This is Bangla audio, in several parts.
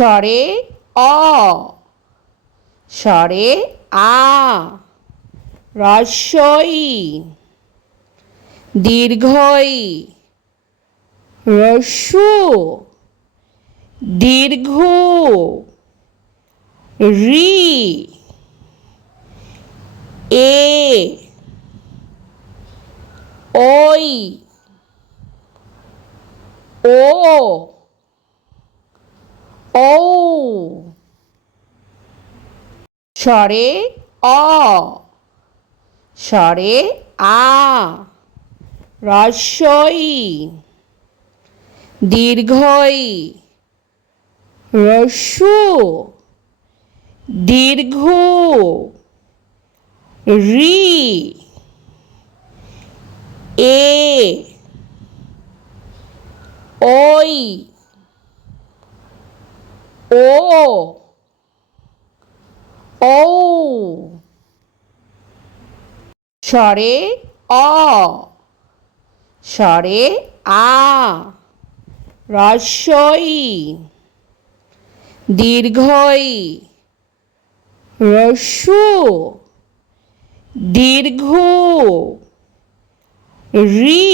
স্বরে অ, স্বরে আ, হ্রস্ব ই, দীর্ঘ ই, হ্রস্ব দীর্ঘ রি, এ, ওই, ও, ঔ। স্বরে অ, স্বরে আ, হ্রস্ব ই, দীর্ঘ ই, হ্রস্ব দীর্ঘ রি, এ, ওই, ও, ঔ। স্বরে অ, স্বরে আ, হ্রস্ব ই, দীর্ঘ ই, হ্রস্ব দীর্ঘ রি,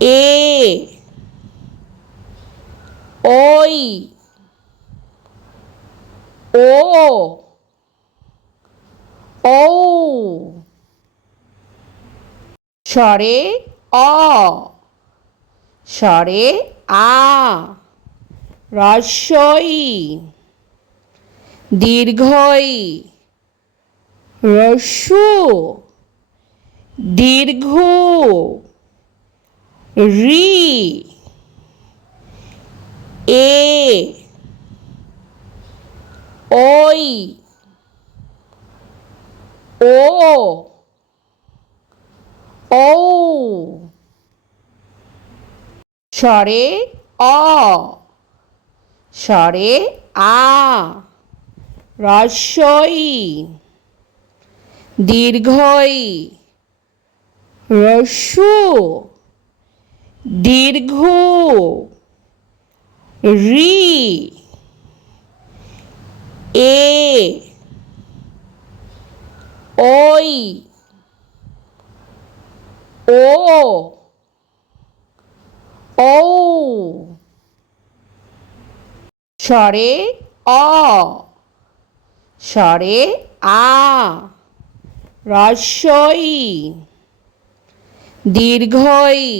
এ, ওই, ও, ঔ। স্বরে অ, স্বরে আ, হ্রস্ব ই, দীর্ঘ ই, হ্রস্ব দীর্ঘ রি, এ, ওই, ও, ঔ। স্বরে অ, স্বরে আ, হ্রস্ব ই, দীর্ঘ ই, হ্রস্ব দীর্ঘ রি, এ, ওই, ও, ঔ। স্বরে অ, স্বরে আ, হ্রস্ব ই, দীর্ঘ ই,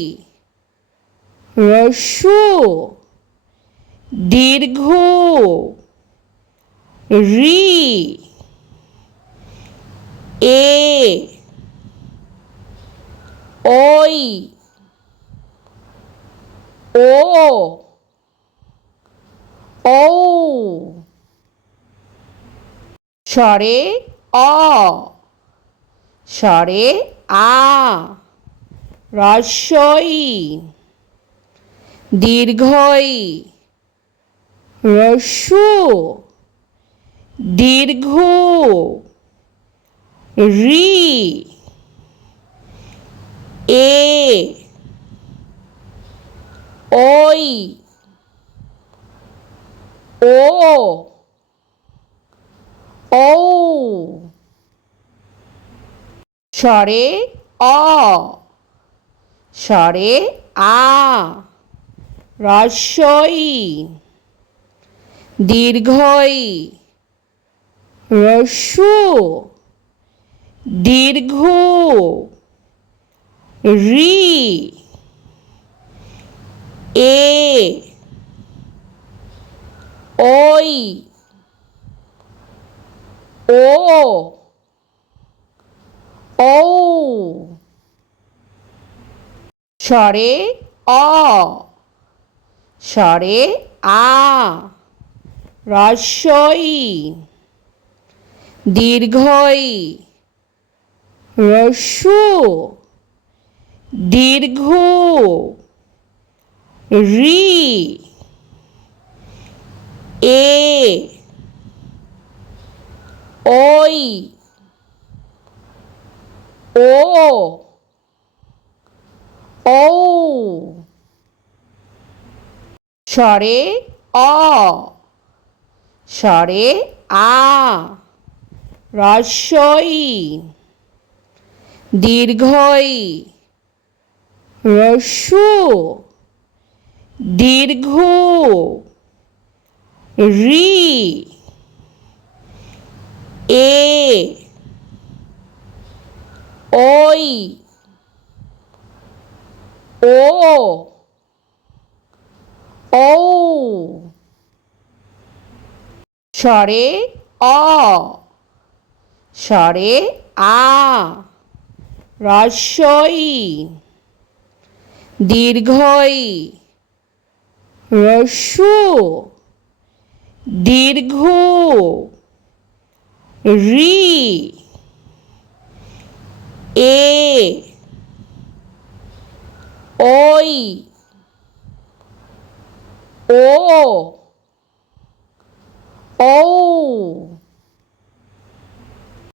হ্রস্ব দীর্ঘ রি, এ, ওই, ও, ঔ। স্বরে অ, স্বরে আ, হ্রস্ব ই, দীর্ঘ ই, হ্রস্ব দীর্ঘ রি, এ, ওই, ও, ঔ। স্বরে অ, স্বরে আ, হ্রস্ব ই, দীর্ঘ ই, হ্রস্ব দীর্ঘ রি, এ, ওই, ও, ঔ। স্বরে অ, স্বরে আ, হ্রস্ব ই, দীর্ঘ ই, হ্রস্ব দীর্ঘ রি, এ, ওই, ও, ঔ। স্বরে অ, স্বরে আ, হ্রস্ব ই, দীর্ঘ ই, হ্রস্ব দীর্ঘ রি, এ, ওই, ও, ঔ, স্বরে অ, স্বরে আ, হ্রস্ব ই, দীর্ঘ ই, হ্রস্ব দীর্ঘ রি, এ, ওই, ও, ঔ,